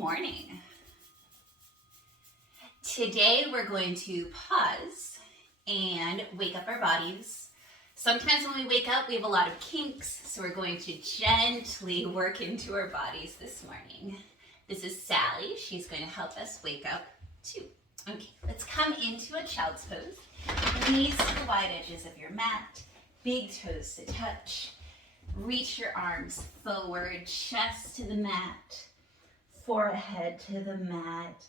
morning. Today we're going to pause and wake up our bodies. Sometimes when we wake up, we have a lot of kinks, so we're going to gently work into our bodies this morning. This is Sally. She's going to help us wake up too. Okay, let's come into a child's pose. Knees to the wide edges of your mat, big toes to touch. Reach your arms forward, chest to the mat, forehead to the mat.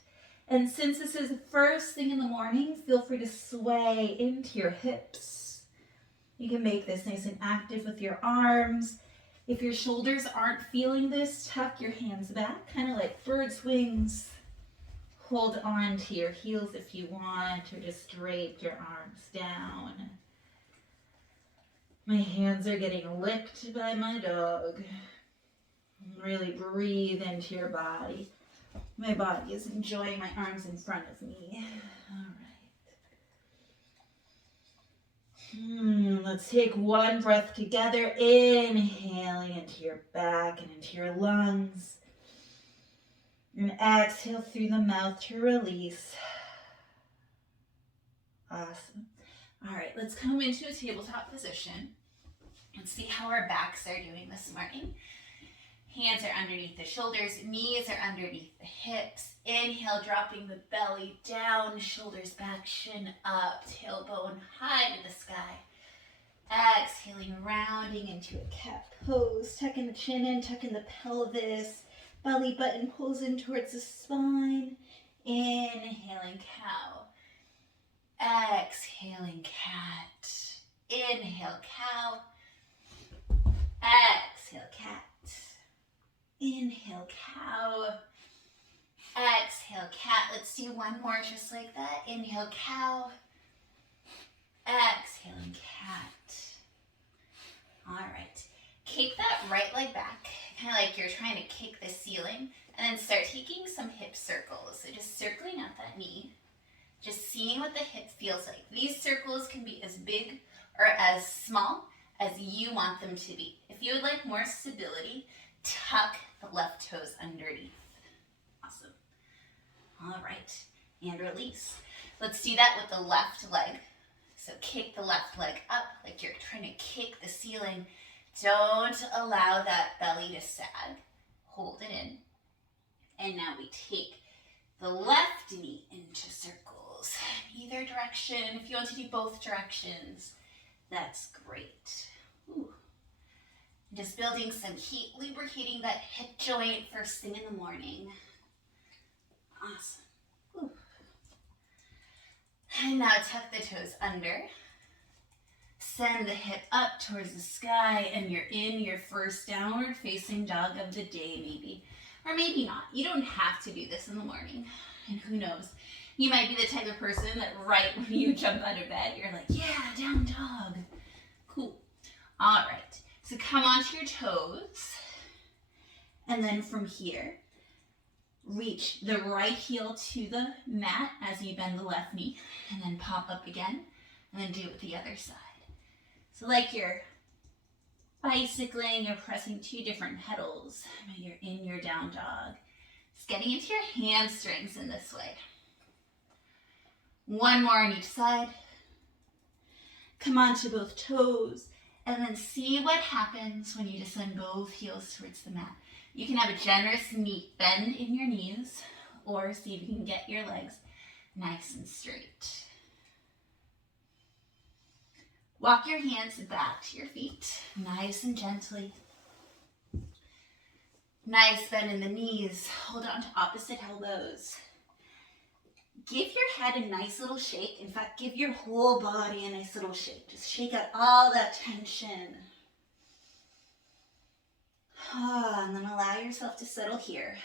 And since this is the first thing in the morning, feel free to sway into your hips. You can make this nice and active with your arms. If your shoulders aren't feeling this, tuck your hands back, kind of like bird's wings. Hold on to your heels if you want, or just drape your arms down. My hands are getting licked by my dog. Really breathe into your body. My body is enjoying my arms in front of me. All right. Let's take one breath together, inhaling into your back and into your lungs. And exhale through the mouth to release. Awesome. All right, let's come into a tabletop position. Let's see how our backs are doing this morning. Hands are underneath the shoulders, knees are underneath the hips. Inhale, dropping the belly down, shoulders back, shin up, tailbone high to the sky. Exhaling, rounding into a cat pose, tucking the chin in, tucking the pelvis. Belly button pulls in towards the spine. Inhaling, cow. Exhaling, cat. Inhale, cow. Exhale, cat. Inhale, cow. Exhale, cat. Let's do one more just like that. Inhale, cow. Exhaling, cat. All right. Kick that right leg back, kind of like you're trying to kick the ceiling, and then start taking some hip circles. So just circling out that knee, just seeing what the hip feels like. These circles can be as big or as small as you want them to be. If you would like more stability, tuck the left toes underneath. Awesome. All right, and release. Let's do that with the left leg. So kick the left leg up like you're trying to kick the ceiling. Don't allow that belly to sag. Hold it in. And now we take the left knee into circles. Either direction. If you want to do both directions, that's great. Ooh. Just building some heat, lubricating that hip joint first thing in the morning. Awesome. Ooh. And now tuck the toes under. Send the hip up towards the sky, and you're in your first downward facing dog of the day, maybe. Or maybe not. You don't have to do this in the morning. And who knows? You might be the type of person that right when you jump out of bed, you're like, yeah, down dog. Cool. All right. So come onto your toes. And then from here, reach the right heel to the mat as you bend the left knee. And then pop up again. And then do it with the other side. So like you're bicycling, you're pressing two different pedals. You're in your down dog. Just getting into your hamstrings in this way. One more on each side. Come onto both toes. And then see what happens when you just send both heels towards the mat. You can have a generous bend in your knees, or see if you can get your legs nice and straight. Walk your hands back to your feet, nice and gently. Nice bend in the knees. Hold on to opposite elbows. Give your head a nice little shake. In fact, give your whole body a nice little shake. Just shake out all that tension. And then allow yourself to settle here.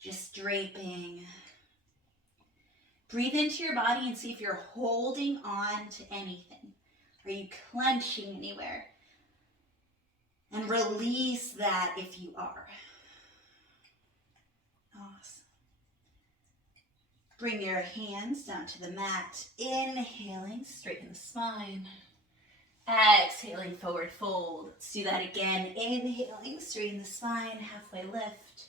Just draping. Breathe into your body and see if you're holding on to anything. Are you clenching anywhere? And release that if you are. Awesome. Bring your hands down to the mat. Inhaling, straighten the spine. Exhaling, forward fold. Let's do that again. Inhaling, straighten the spine, halfway lift.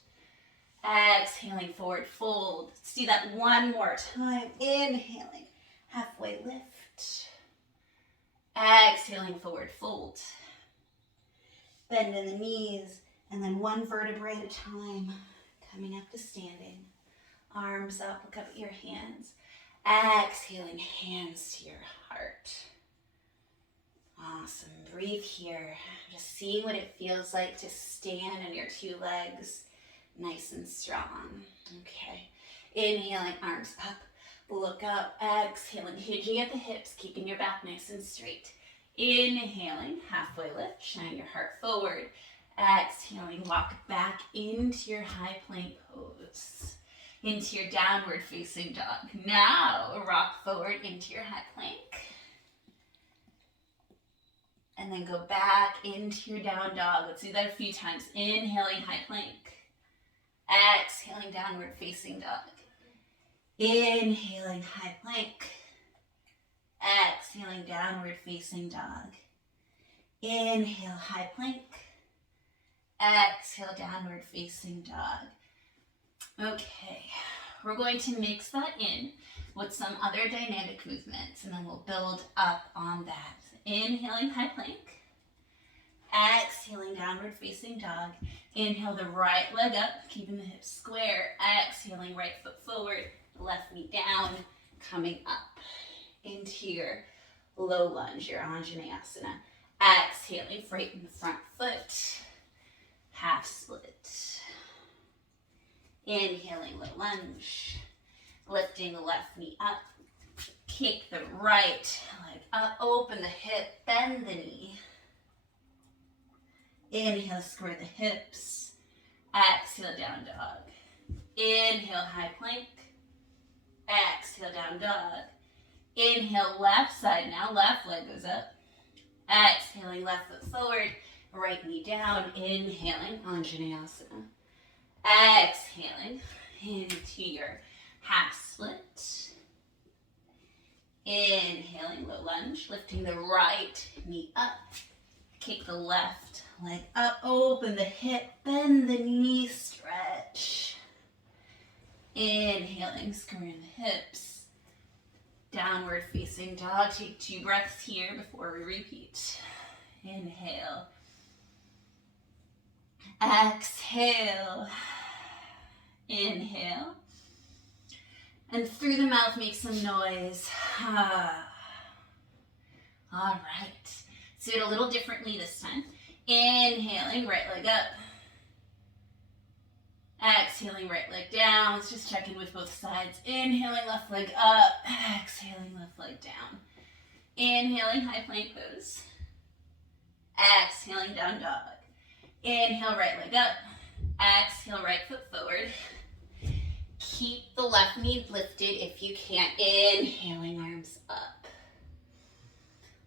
Exhaling, forward fold. Let's do that one more time. Inhaling, halfway lift. Exhaling, forward fold. Bend in the knees, and then one vertebrae at a time, coming up to standing. Arms up, look up at your hands. Exhaling, hands to your heart. Awesome. Breathe here. Just seeing what it feels like to stand on your two legs, nice and strong. Okay. Inhaling, arms up, look up. Exhaling, hinging at the hips, keeping your back nice and straight. Inhaling, halfway lift, shine your heart forward. Exhaling, walk back into your high plank pose, into your downward facing dog. Now, rock forward into your high plank. And then go back into your down dog. Let's do that a few times. Inhaling, high plank. Exhaling, downward facing dog. Inhaling, high plank. Exhaling, downward facing dog. Inhale, high plank. Exhale, downward facing dog. Okay, we're going to mix that in with some other dynamic movements, and then we'll build up on that. Inhaling, high plank. Exhaling, downward facing dog. Inhale the right leg up, keeping the hips square. Exhaling, right foot forward, left knee down, coming up into your low lunge, your Anjaneyasana. Exhaling, straighten the front foot, half split. Inhaling, low lunge, lifting the left knee up, kick the right leg up, open the hip, bend the knee. Inhale, square the hips. Exhale, down dog. Inhale, high plank. Exhale, down dog. Inhale, left side now. Left leg goes up. Exhaling, left foot forward. Right knee down. Inhaling, Anjaneyasana. Exhaling into your half split. Inhaling, low lunge. Lifting the right knee up. Kick the left leg up, open the hip, bend the knee, stretch. Inhaling, squaring the hips. Downward facing dog. Take 2 breaths here before we repeat. Inhale. Exhale. Inhale. And through the mouth, make some noise. All right. Let's do it a little differently this time. Inhaling, right leg up. Exhaling, right leg down. Let's just check in with both sides. Inhaling, left leg up. Exhaling, left leg down. Inhaling, high plank pose. Exhaling, down dog. Inhale, right leg up. Exhale, right foot forward. Keep the left knee lifted if you can. Inhaling, arms up.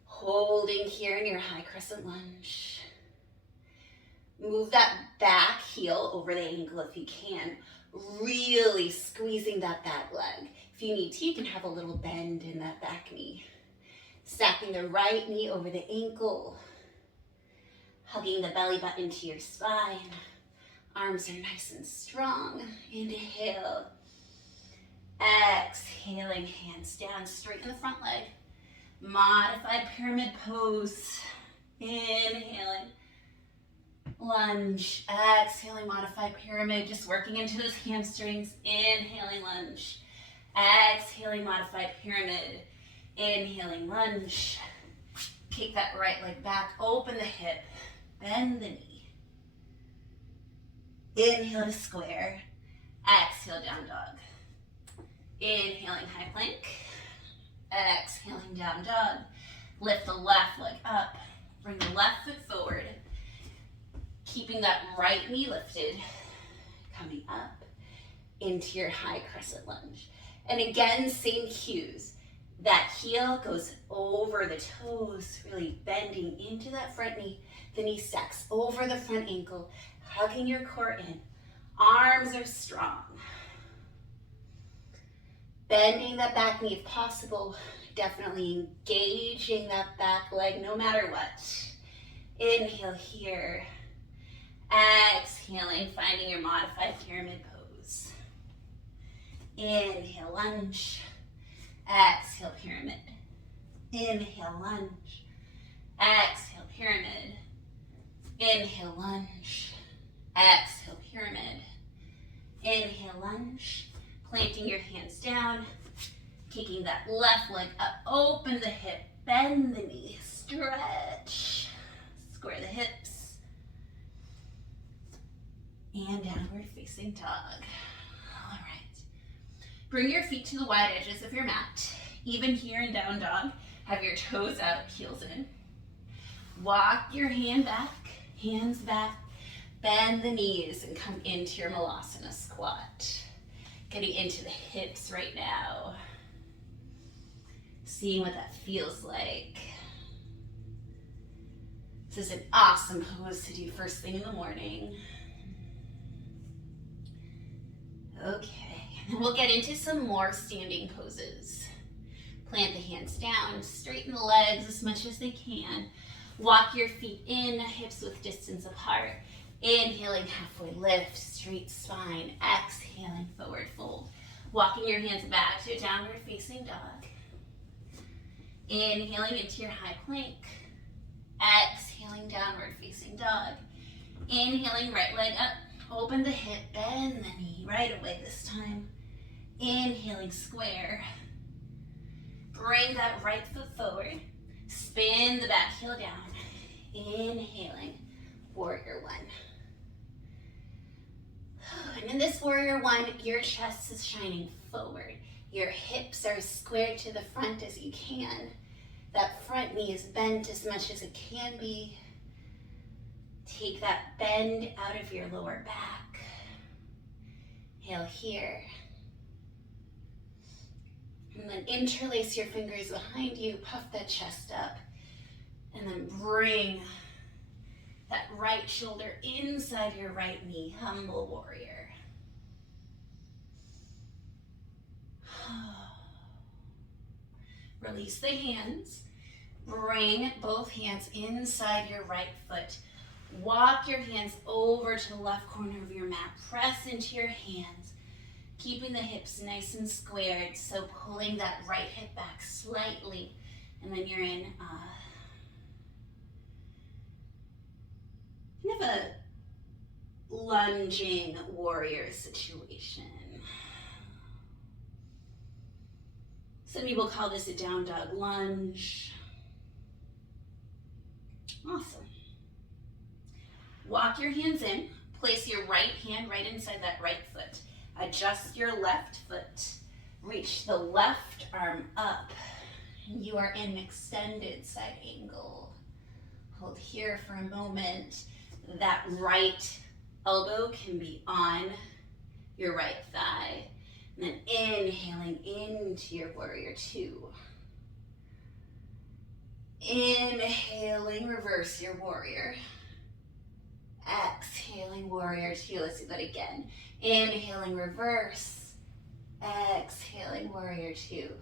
Holding here in your high crescent lunge. Move that back heel over the ankle if you can. Really squeezing that back leg. If you need to, you can have a little bend in that back knee. Stacking the right knee over the ankle. Hugging the belly button to your spine. Arms are nice and strong. Inhale. Exhaling, hands down, straighten the front leg. Modified pyramid pose. Inhaling. Lunge. Exhaling, modified pyramid. Just working into those hamstrings. Inhaling, lunge. Exhaling, modified pyramid. Inhaling, lunge. Kick that right leg back. Open the hip. Bend the knee. Inhale to square. Exhale, down dog. Inhaling, high plank. Exhaling, down dog. Lift the left leg up. Bring the left foot forward. Keeping that right knee lifted. Coming up into your high crescent lunge. And again, same cues. That heel goes over the toes, really bending into that front knee. The knee stacks over the front ankle, hugging your core in. Arms are strong. Bending that back knee if possible. Definitely engaging that back leg no matter what. Inhale here. Exhaling, finding your modified pyramid pose. Inhale, lunge. Exhale, pyramid. Inhale, lunge. Exhale, pyramid. Inhale, lunge. Exhale, pyramid. Inhale, lunge. Planting your hands down. Kicking that left leg up. Open the hip. Bend the knee. Stretch. Square the hips. And downward facing dog. All right. Bring your feet to the wide edges of your mat. Even here in down dog, have your toes out, heels in. Walk your hand back, hands back. Bend the knees and come into your Malasana squat. Getting into the hips right now. Seeing what that feels like. This is an awesome pose to do first thing in the morning. Okay, and we'll get into some more standing poses. Plant the hands down, straighten the legs as much as they can. Walk your feet in, hips width distance apart. Inhaling, halfway lift, straight spine. Exhaling, forward fold. Walking your hands back to a downward facing dog. Inhaling into your high plank. Exhaling, downward facing dog. Inhaling, right leg up. Open the hip, bend the knee right away this time. Inhaling, square. Bring that right foot forward. Spin the back heel down. Inhaling, warrior one. And in this warrior one, your chest is shining forward. Your hips are as squared to the front as you can. That front knee is bent as much as it can be. Take that bend out of your lower back. Inhale here. And then interlace your fingers behind you, puff that chest up. And then bring that right shoulder inside your right knee, humble warrior. Release the hands. Bring both hands inside your right foot. Walk your hands over to the left corner of your mat. Press into your hands, keeping the hips nice and squared. So pulling that right hip back slightly. And then you're in kind of a lunging warrior situation. Some people call this a down dog lunge. Awesome. Walk your hands in. Place your right hand right inside that right foot. Adjust your left foot. Reach the left arm up. You are in an extended side angle. Hold here for a moment. That right elbow can be on your right thigh. And then inhaling into your warrior two. Inhaling, reverse your warrior. Exhaling, warrior two. Let's do that again. Inhaling, reverse. Exhaling, warrior two.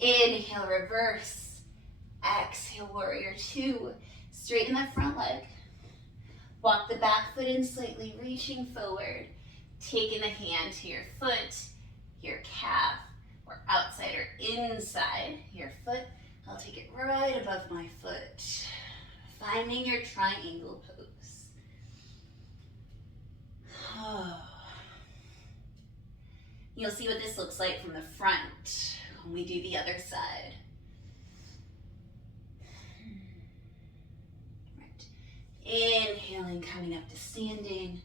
Inhale, reverse. Exhale, warrior two. Straighten that front leg. Walk the back foot in slightly, reaching forward. Taking the hand to your foot, your calf, or outside or inside your foot. I'll take it right above my foot. Finding your triangle pose. Oh. You'll see what this looks like from the front when we do the other side. Right. Inhaling, coming up to standing.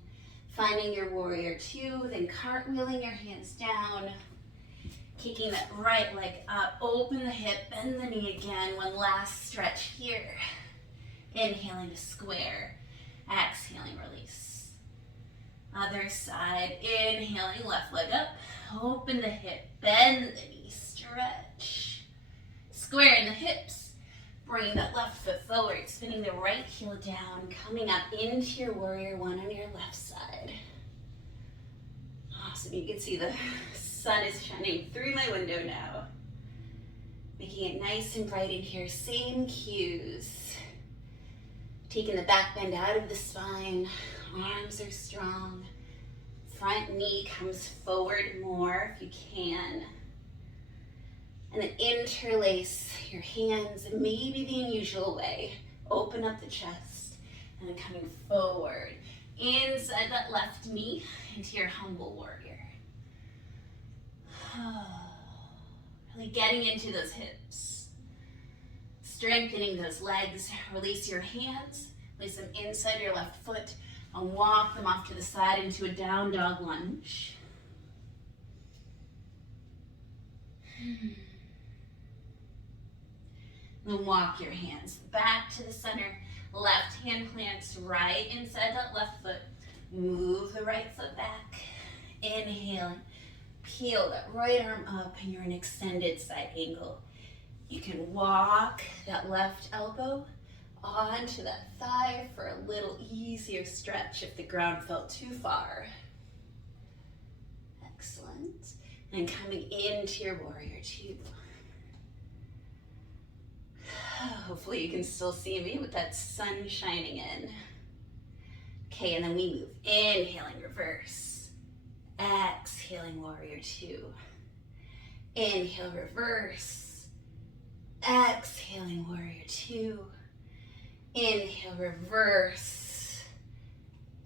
Finding your warrior two, then cartwheeling your hands down. Kicking that right leg up, open the hip, bend the knee again. One last stretch here. Inhaling to square, exhaling, release. Other side, inhaling, left leg up, open the hip, bend the knee, stretch. Square in the hips, bringing that left foot forward, spinning the right heel down, coming up into your warrior one on your left side. Awesome, you can see the sun is shining through my window now. Making it nice and bright in here, same cues. Taking the back bend out of the spine, arms are strong. front knee comes forward more if you can. And then interlace your hands in maybe the unusual way. Open up the chest and then coming forward. Inside that left knee into your humble warrior. Really getting into those hips. Strengthening those legs. Release your hands. Place them inside your left foot and walk them off to the side into a down dog lunge. Then walk your hands back to the center. Left hand plants right inside that left foot. Move the right foot back. Inhaling. Peel that right arm up and you're in extended side angle. You can walk that left elbow onto that thigh for a little easier stretch if the ground felt too far. Excellent. And coming into your warrior two. Hopefully you can still see me with that sun shining in. Okay, and then we move. Inhaling, reverse. Exhaling, warrior two. Inhale, reverse. Exhaling, warrior two. Inhale, reverse.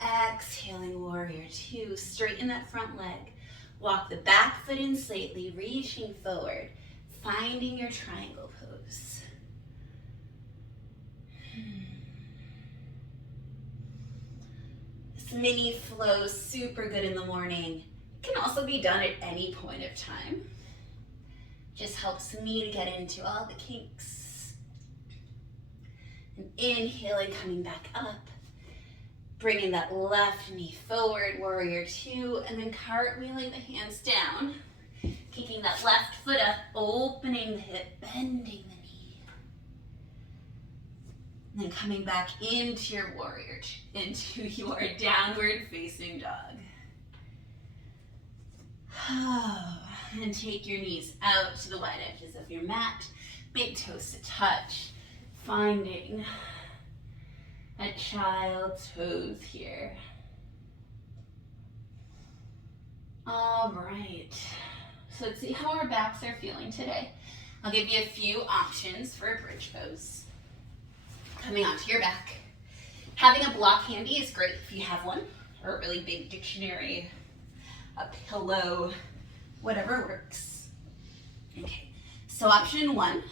Exhaling, warrior two. Straighten that front leg. Walk the back foot in slightly, reaching forward, finding your triangle pose. This mini flow is super good in the morning. It can also be done at any point of time. Just helps me to get into all the kinks. And inhaling, coming back up. Bringing that left knee forward, warrior two, and then cartwheeling the hands down. Kicking that left foot up, opening the hip, bending the knee. And then coming back into your warrior, into your downward facing dog. And take your knees out to the wide edges of your mat, big toes to touch, finding a child's pose here. All right, so let's see how our backs are feeling today. I'll give you a few options for a bridge pose. Coming onto your back. Having a block handy is great if you have one, or a really big dictionary, a pillow, whatever works. Okay, so option one.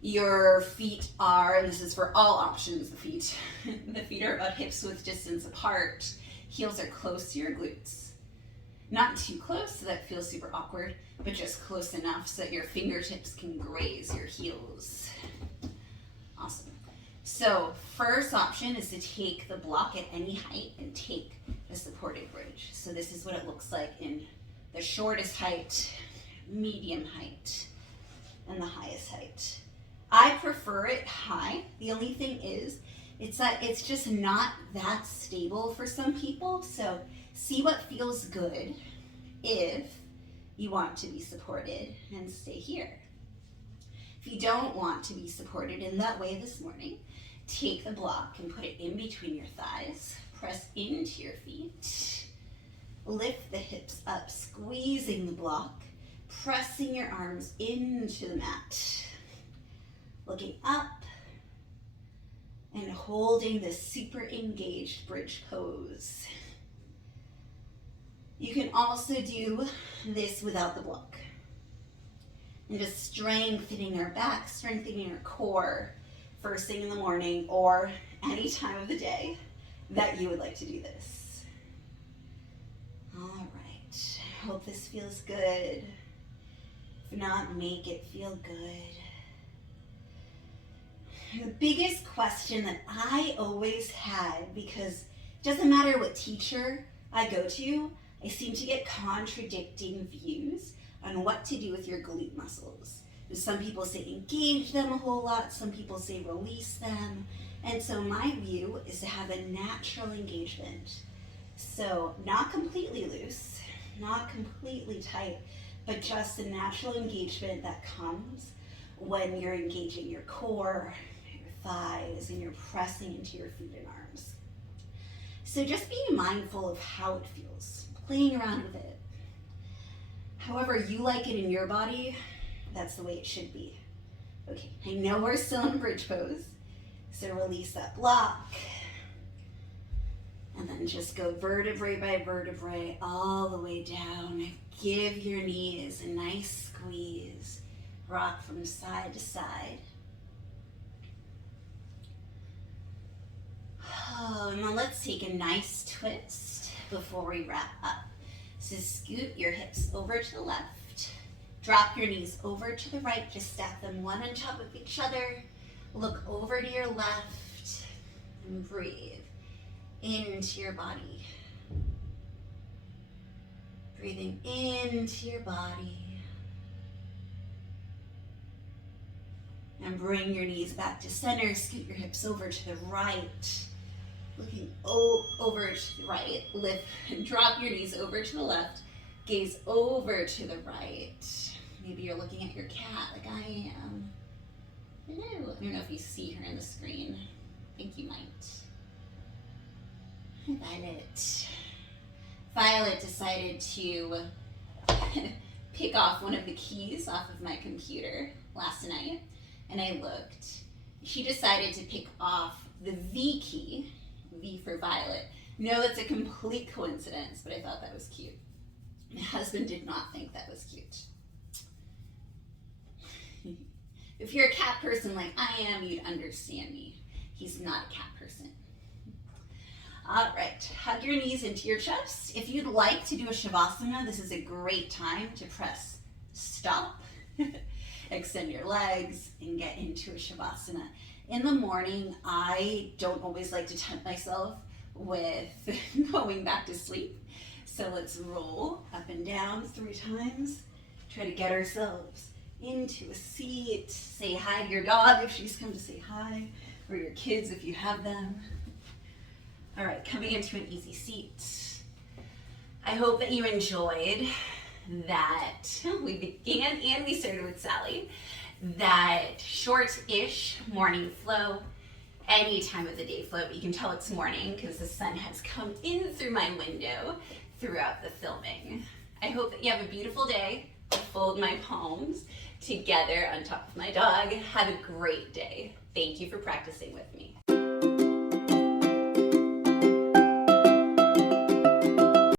Your feet are, this is for all options, the feet are about hips width distance apart. Heels are close to your glutes. Not too close so that it feels super awkward, but just close enough so that your fingertips can graze your heels. Awesome. So first option is to take the block at any height and take a supported bridge. So this is what it looks like in the shortest height, medium height, and the highest height. I prefer it high. The only thing is, it's just not that stable for some people. So see what feels good if you want to be supported and stay here. If you don't want to be supported in that way this morning, take the block and put it in between your thighs. Press into your feet. Lift the hips up, squeezing the block, pressing your arms into the mat. Looking up and holding this super engaged bridge pose. You can also do this without the block. And just strengthening our back, strengthening our core first thing in the morning or any time of the day that you would like to do this. All right, hope this feels good. If not, make it feel good. The biggest question that I always had, because it doesn't matter what teacher I go to, I seem to get contradicting views on what to do with your glute muscles. Some people say engage them a whole lot, some people say release them. And so my view is to have a natural engagement. So not completely loose, not completely tight, but just a natural engagement that comes when you're engaging your core, thighs, and you're pressing into your feet and arms. So just being mindful of how it feels, playing around with it. However you like it in your body, that's the way it should be. Okay, I know we're still in bridge pose, so release that block. And then just go vertebrae by vertebrae all the way down. Give your knees a nice squeeze. Rock from side to side. Oh, and then let's take a nice twist before we wrap up. So scoot your hips over to the left. Drop your knees over to the right. Just stack them one on top of each other. Look over to your left and breathe into your body. Breathing into your body. And bring your knees back to center. Scoot your hips over to the right. Looking over to the right. Lift and drop your knees over to the left. Gaze over to the right. Maybe you're looking at your cat like I am. Hello. I don't know if you see her in the screen. I think you might. Violet decided to pick off one of the keys off of my computer last night, and I looked. She decided to pick off the V key, V for Violet. No, that's a complete coincidence, but I thought that was cute. My husband did not think that was cute. If you're a cat person like I am, you'd understand me. He's not a cat person. All right, hug your knees into your chest. If you'd like to do a Shavasana, this is a great time to press stop, extend your legs, and get into a Shavasana. In the morning, I don't always like to tempt myself with going back to sleep. So let's roll up and down 3 times. Try to get ourselves into a seat. Say hi to your dog if she's come to say hi, or your kids if you have them. All right, coming into an easy seat. I hope that you enjoyed that. We began and we started with Sally. That short-ish morning flow, any time of the day flow, but you can tell it's morning because the sun has come in through my window throughout the filming. I hope that you have a beautiful day. I'll fold my palms together on top of my dog. Have a great day. Thank you for practicing with me.